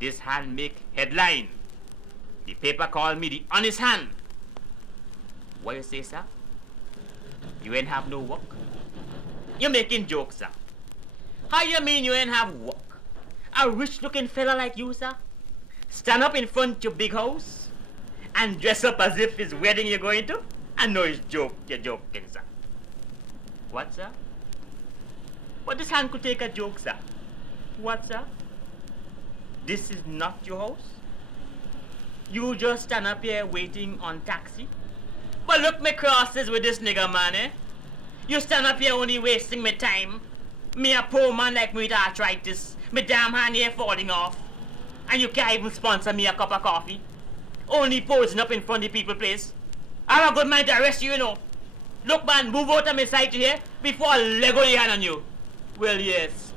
This hand make headline. The paper call me the honest hand. What you say, sir? You ain't have no work? You're making jokes, sir. How you mean you ain't have work? A rich-looking fella like you, sir, stand up in front of your big house and dress up as if it's wedding you're going to? I know it's joke, you're joking, sir. What, sir? But this hand could take a joke, sir. What, sir? This is not your house? You just stand up here waiting on taxi? But look me crosses with this nigger, man, eh? You stand up here only wasting me time. Me a poor man like me with arthritis. Me damn hand here falling off. And you can't even sponsor me a cup of coffee. Only posing up in front of the people place. I have a good mind to arrest you, you know. Look, man, move out of my sight here before I lego the hand on you. Well, yes.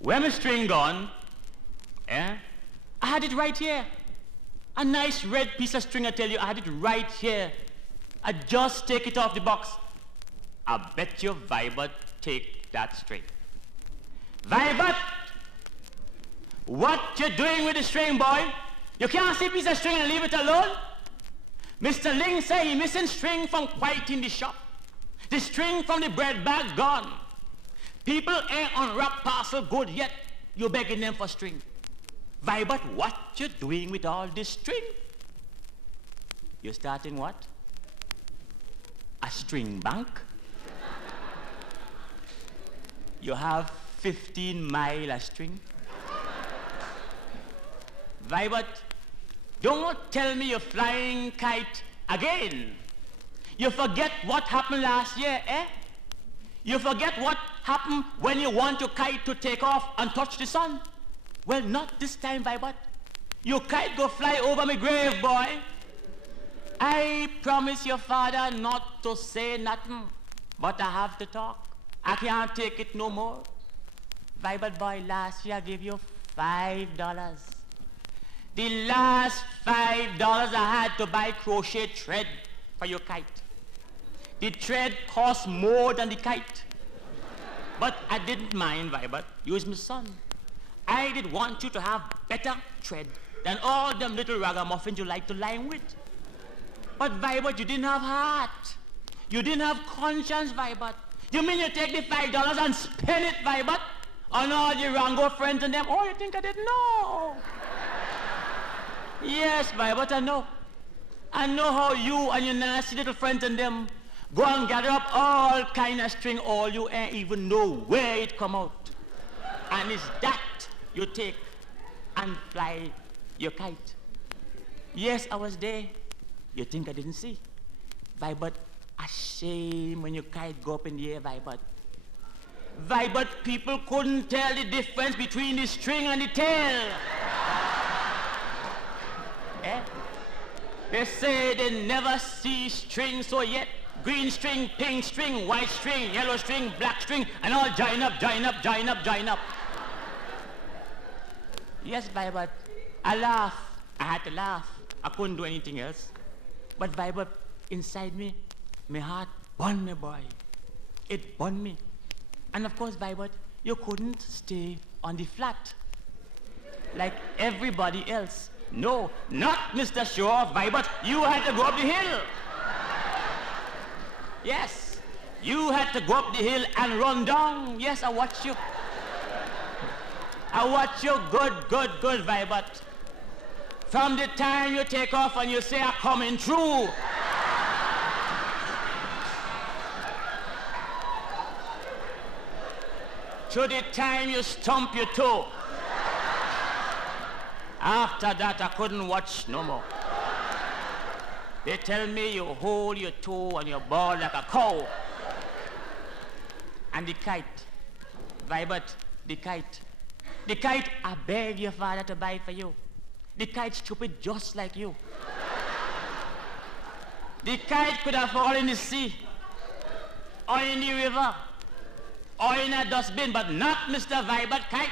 Where my string gone? Eh? I had it right here. A nice red piece of string, I tell you. I had it right here. I just take it off the box. I bet you Vibert take that string. Vibert! What you doing with the string, boy? You can't see a piece of string and leave it alone? Mr. Ling say he missing string from quite in the shop. The string from the bread bag gone. People ain't unwrapped parcel good yet. You begging them for string. Vibert, what you doing with all this string? You starting what? A string bank? You have 15 mile of string? Vibert, don't tell me you're flying kite again. You forget what happened last year, eh? You forget what happened when you want your kite to take off and touch the sun? Well, not this time, Vibert. Your kite go fly over my grave, boy. I promise your father not to say nothing, but I have to talk. I can't take it no more. Vibert boy, last year I gave you $5. The last $5 I had to buy crochet thread for your kite. The thread cost more than the kite. But I didn't mind, Vibert. You was my son. I did want you to have better thread than all them little ragamuffins you like to line with. But Vibert, you didn't have heart. You didn't have conscience, Vibert. You mean you take the $5 and spend it, Vibert, on all your Rango friends and them? Oh, you think I didn't know? Yes, Vibert, I know. I know how you and your nasty little friends and them go and gather up all kind of string, all you ain't even know where it come out. And it's that you take and fly your kite. Yes, I was there. You think I didn't see? Vibert, a shame when your kite go up in the air, Vibert. Vibert, people couldn't tell the difference between the string and the tail. Eh? They say they never see string so yet. Green string, pink string, white string, yellow string, black string, and all join up, join up, join up, join up. Yes, Vibert, I laughed. I had to laugh. I couldn't do anything else. But Bible inside me, my heart burned me, boy. It burned me. And of course, Bible, you couldn't stay on the flat like everybody else. No, not Mr. Shaw, Bible. You had to go up the hill. Yes, you had to go up the hill and run down. Yes, I watch you. I watch you good, Vibert. From the time you take off and you say, I'm coming through. To the time you stump your toe. After that, I couldn't watch no more. They tell me you hold your toe and your ball like a cow. And the kite, Vibert, the kite. The kite, I beg your father to buy it for you. The kite stupid just like you. The kite could have fallen in the sea, or in the river, or in a dustbin, but not Mr. Vibert Kite.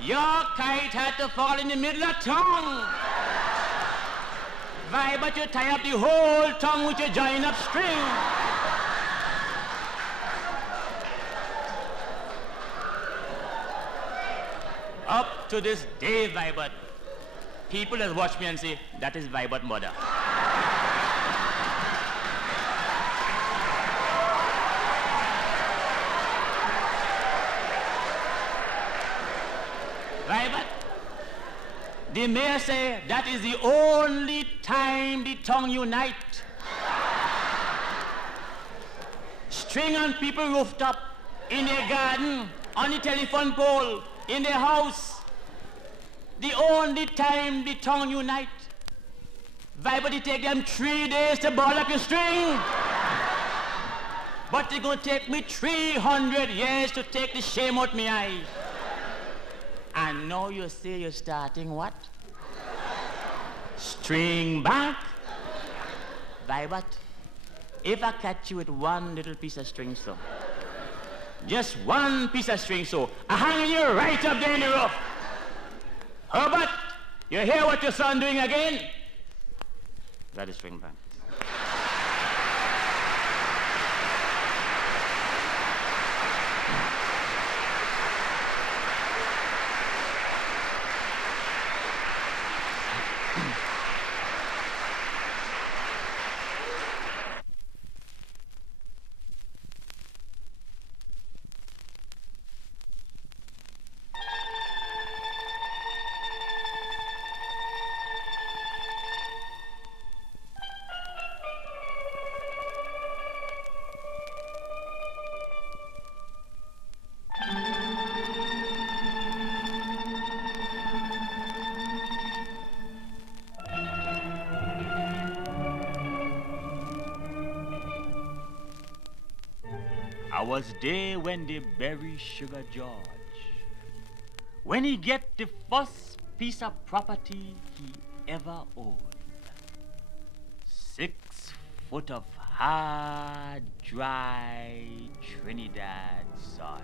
Your kite had to fall in the middle of town. Vibert, you tie up the whole tongue with your join up string. Up to this day, Vibert, people just watch me and say, that is Vibert mother. Vibert, the mayor say that is the only time the tongue unite. String on people rooftop, in their garden, on the telephone pole, in their house. The only time the tongue unite. Vibert, it take them 3 days to ball up your string. But it gonna take me 300 years to take the shame out my eye. And now you say you're starting what? String back? Vibert, if I catch you with one little piece of string so, just one piece of string so, I hang you right up there in the roof. Herbert, you hear what your son doing again? That is string back. I was there when they bury Sugar George. When he get the first piece of property he ever owned. 6 foot of hard, dry Trinidad soil.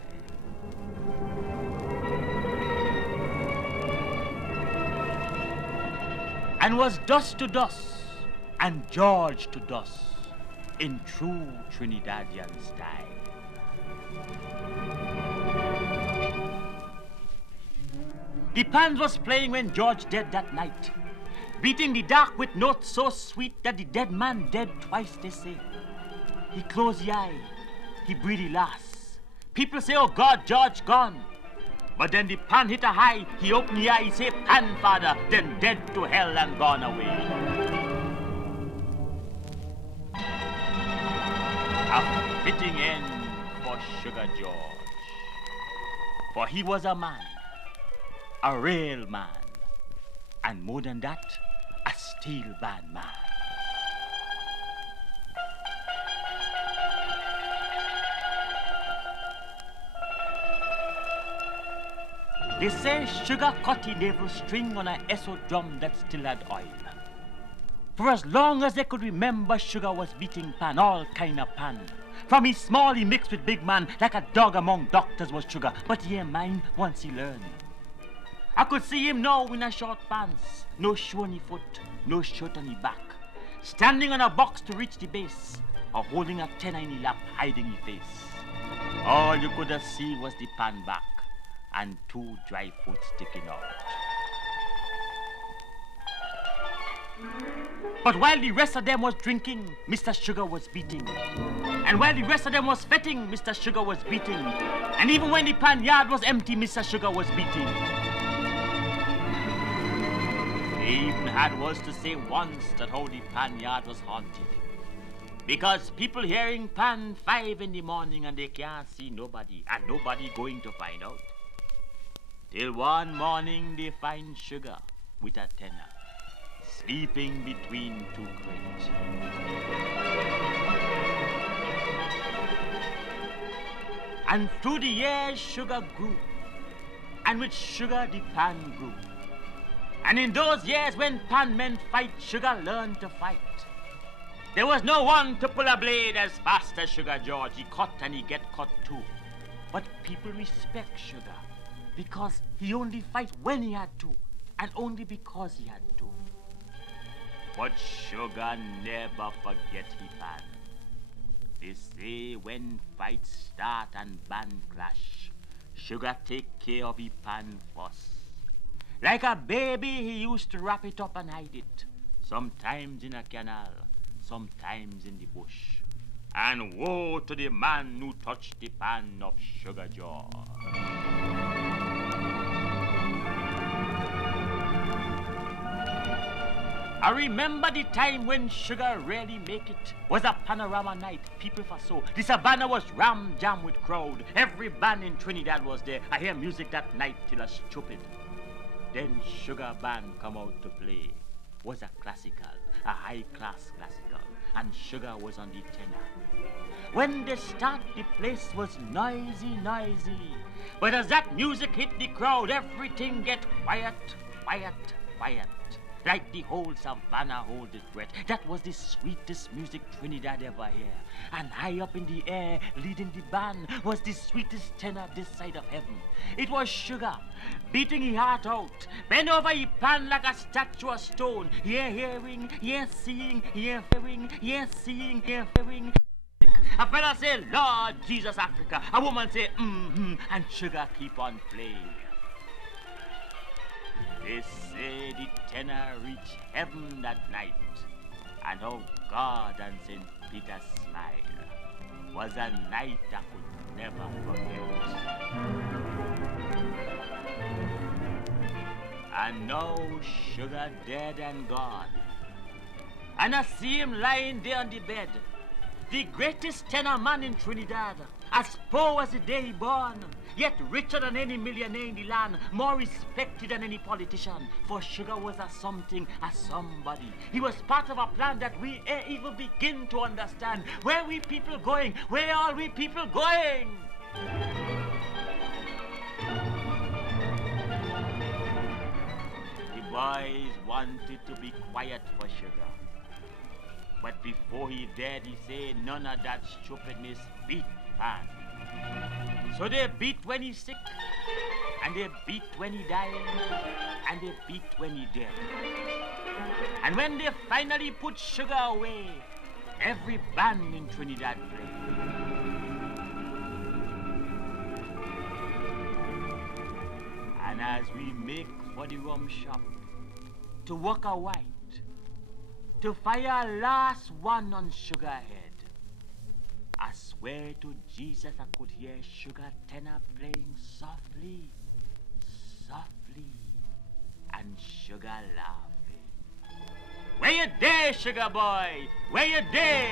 And was dust to dust and George to dust in true Trinidadian style. The band was playing when George dead that night, beating the dark with notes so sweet that the dead man dead twice, they say. He closed the eye, he breathed the last. People say, oh God, George gone. But then the pan hit a high, he opened the eye, he say, pan father, then dead to hell and gone away. A fitting end for Sugar George, for he was a man, a real man, and more than that, a steel band man. They say Sugar cut the navel string on a Esso drum that still had oil. For as long as they could remember, Sugar was beating pan, all kind of pan. From he small, he mixed with big man, like a dog among doctors was Sugar. But he ain't mind once he learned. I could see him now in a short pants, no shoe on his foot, no shirt on his back, standing on a box to reach the base, or holding a tenner in his lap, hiding his face. All you could have seen was the pan back and two dry foot sticking out. But while the rest of them was drinking, Mr. Sugar was beating. And while the rest of them was fetting, Mr. Sugar was beating. And even when the pan yard was empty, Mr. Sugar was beating. They even had words to say once that how the pan yard was haunted. Because people hearing pan 5 in the morning and they can't see nobody, and nobody going to find out. Till one morning they find Sugar with a tenner, sleeping between two crates. And through the years Sugar grew, and with Sugar the pan grew. And in those years when pan men fight, Sugar learned to fight. There was no one to pull a blade as fast as Sugar George. He cut and he get cut too. But people respect Sugar because he only fight when he had to, and only because he had to. But Sugar never forget he pan. They say when fights start and band clash, Sugar take care of he pan first. Like a baby, he used to wrap it up and hide it, sometimes in a canal, sometimes in the bush. And woe to the man who touched the pan of Sugar George. I remember the time when Sugar really make it. Was a panorama night, people for so. The savannah was ram-jam with crowd. Every band in Trinidad was there. I hear music that night till I stupid. Then Sugar band come out to play. Was a classical, a high-class classical, and Sugar was on the tenor. When they start, the place was noisy, noisy. But as that music hit the crowd, everything get quiet, quiet, quiet. Like the whole savannah hold its breath. That was the sweetest music Trinidad ever hear. And high up in the air, leading the band, was the sweetest tenor this side of heaven. It was Sugar, beating his heart out, bent over his pan like a statue of stone. Here hearing, here seeing, here hearing, here seeing, here hearing. A fella say, Lord Jesus Africa. A woman say, and Sugar keep on playing. They say the tenor reached heaven that night, and how God and St. Peter smile was a night I could never forget. And now Sugar dead and gone, and I see him lying there on the bed, the greatest tenor man in Trinidad, as poor as the day he born, yet richer than any millionaire in the land, more respected than any politician. For Sugar was a something, a somebody. He was part of a plan that we even begin to understand. Where we people going? Where are we people going? The boys wanted to be quiet for Sugar. But before he died, he said none of that stupidness beat pan. So they beat when he's sick, and they beat when he died, and they beat when he dead. And when they finally put Sugar away, every band in Trinidad played. And as we make for the rum shop, to walk a white, to fire last one on Sugar head, I swear to Jesus I could hear Sugar tenor playing softly, softly, and Sugar laughing. Where you there, Sugar boy? Where you there?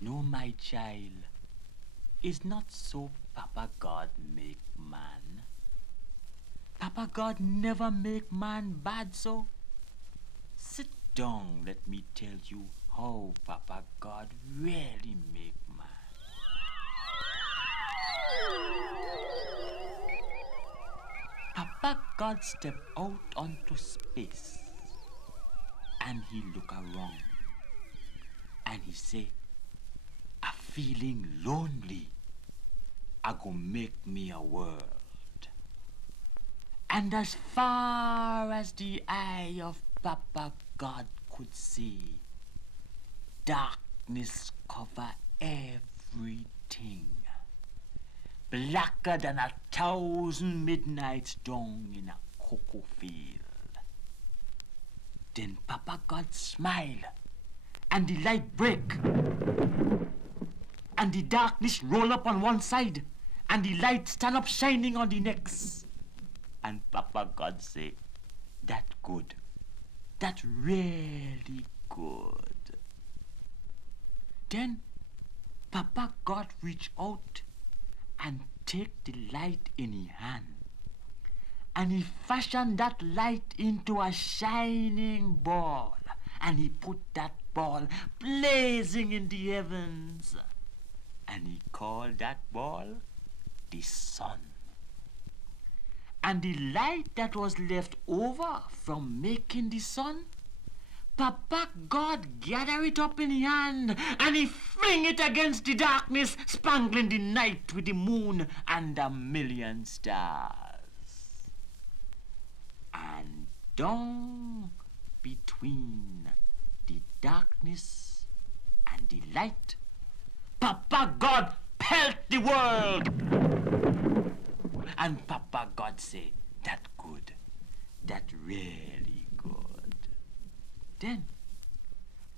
No, my child, it's not so Papa God make man. Papa God never make man bad, so sit down, let me tell you how Papa God really make man. Papa God step out onto space and he look around and he say, "I feeling lonely. I go make me a world." And as far as the eye of Papa God could see, darkness cover everything, blacker than 1,000 midnights dawn in a cocoa field. Then Papa God smile, and the light break, and the darkness roll up on one side, and the light stand up shining on the next. And Papa God say, "That good. That really good." Then Papa God reach out and take the light in his hand. And he fashioned that light into a shining ball. And he put that ball blazing in the heavens. And he called that ball the sun. And the light that was left over from making the sun, Papa God gather it up in his hand and he fling it against the darkness, spangling the night with the moon and a million stars. And down between the darkness and the light, Papa God pelt the world. And Papa God say, "That good. That really good." Then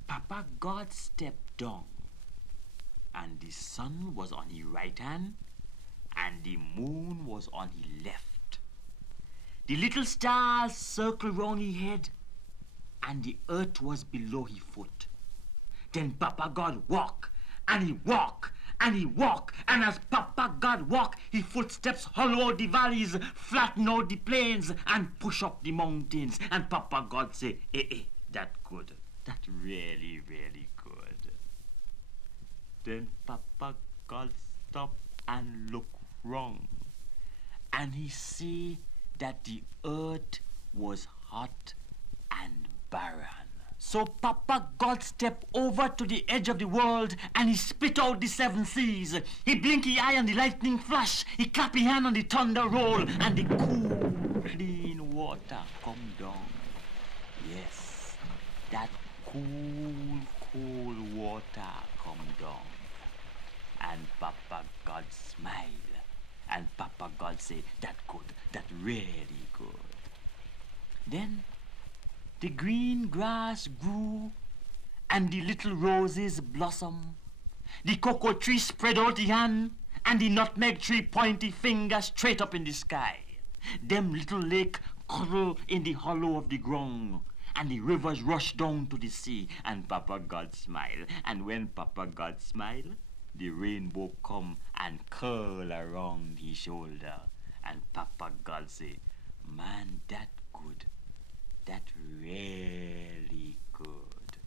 Papa God stepped down, and the sun was on his right hand, and the moon was on his left. The little stars circled round his head, and the earth was below his foot. Then Papa God walk, and he walk, and he walk, and as Papa God walk, his footsteps hollow out the valleys, flatten out the plains, and push up the mountains. And Papa God say, that good. That really, really good." Then Papa God stop and look wrong, and he see that the earth was hot and barren. So Papa God stepped over to the edge of the world and he spit out the 7 seas. He blink his eye on the lightning flash. He clap his hand on the thunder roll and the cool, clean water come down. Yes, that cool, cool water come down. And Papa God smile. And Papa God say, "That good, that really good." Then the green grass grew, and the little roses blossom. The cocoa tree spread out the hand, and the nutmeg tree point the finger straight up in the sky. Them little lake cuddle in the hollow of the ground, and the rivers rush down to the sea, and Papa God smile. And when Papa God smile, the rainbow come and curl around his shoulder. And Papa God say, "Man, that good. That really good."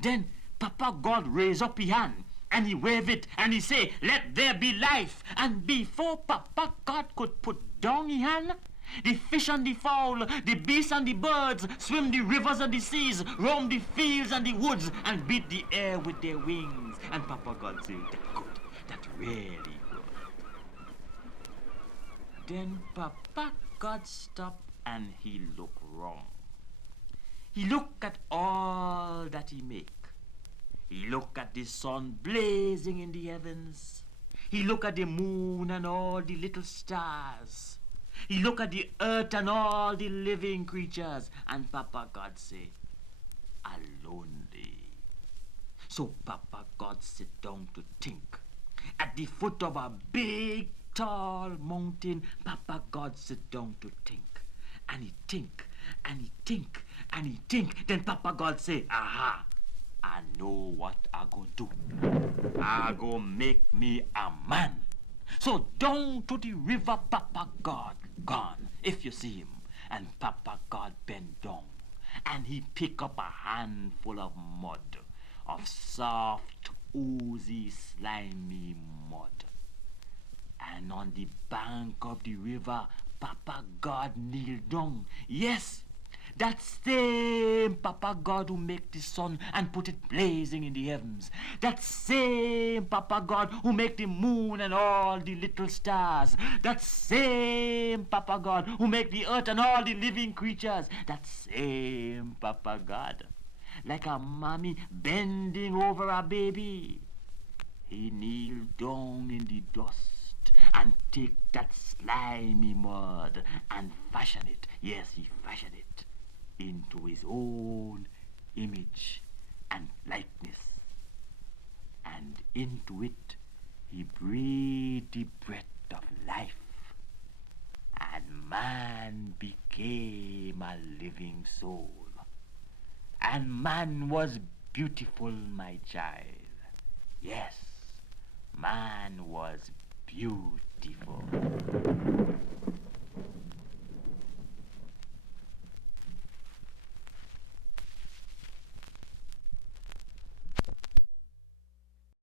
Then Papa God raise up his hand and he wave it and he say, "Let there be life." And before Papa God could put down his hand, the fish and the fowl, the beasts and the birds swim the rivers and the seas, roam the fields and the woods, and beat the air with their wings. And Papa God say, "That good, that really good." Then Papa God stop and he look wrong. He look at all that he make. He look at the sun blazing in the heavens. He look at the moon and all the little stars. He look at the earth and all the living creatures. And Papa God say, "I'm lonely." So Papa God sit down to think. At the foot of a big, tall mountain, Papa God sit down to think. And he think, and he think, and he think. Then Papa God say, "Aha, I know what I go do. I go make me a man. So down to the river Papa God gone, if you see him. And Papa God bent down, and he pick up a handful of mud, of soft, oozy, slimy mud. And on the bank of the river, Papa God kneeled down. Yes, that same Papa God who make the sun and put it blazing in the heavens. That same Papa God who make the moon and all the little stars. That same Papa God who make the earth and all the living creatures. That same Papa God, like a mommy bending over a baby, he kneeled down in the dust and take that slimy mud and fashion it. Yes, he fashioned it into his own image and likeness. And into it he breathed the breath of life. And man became a living soul. And man was beautiful, my child. Yes, man was beautiful.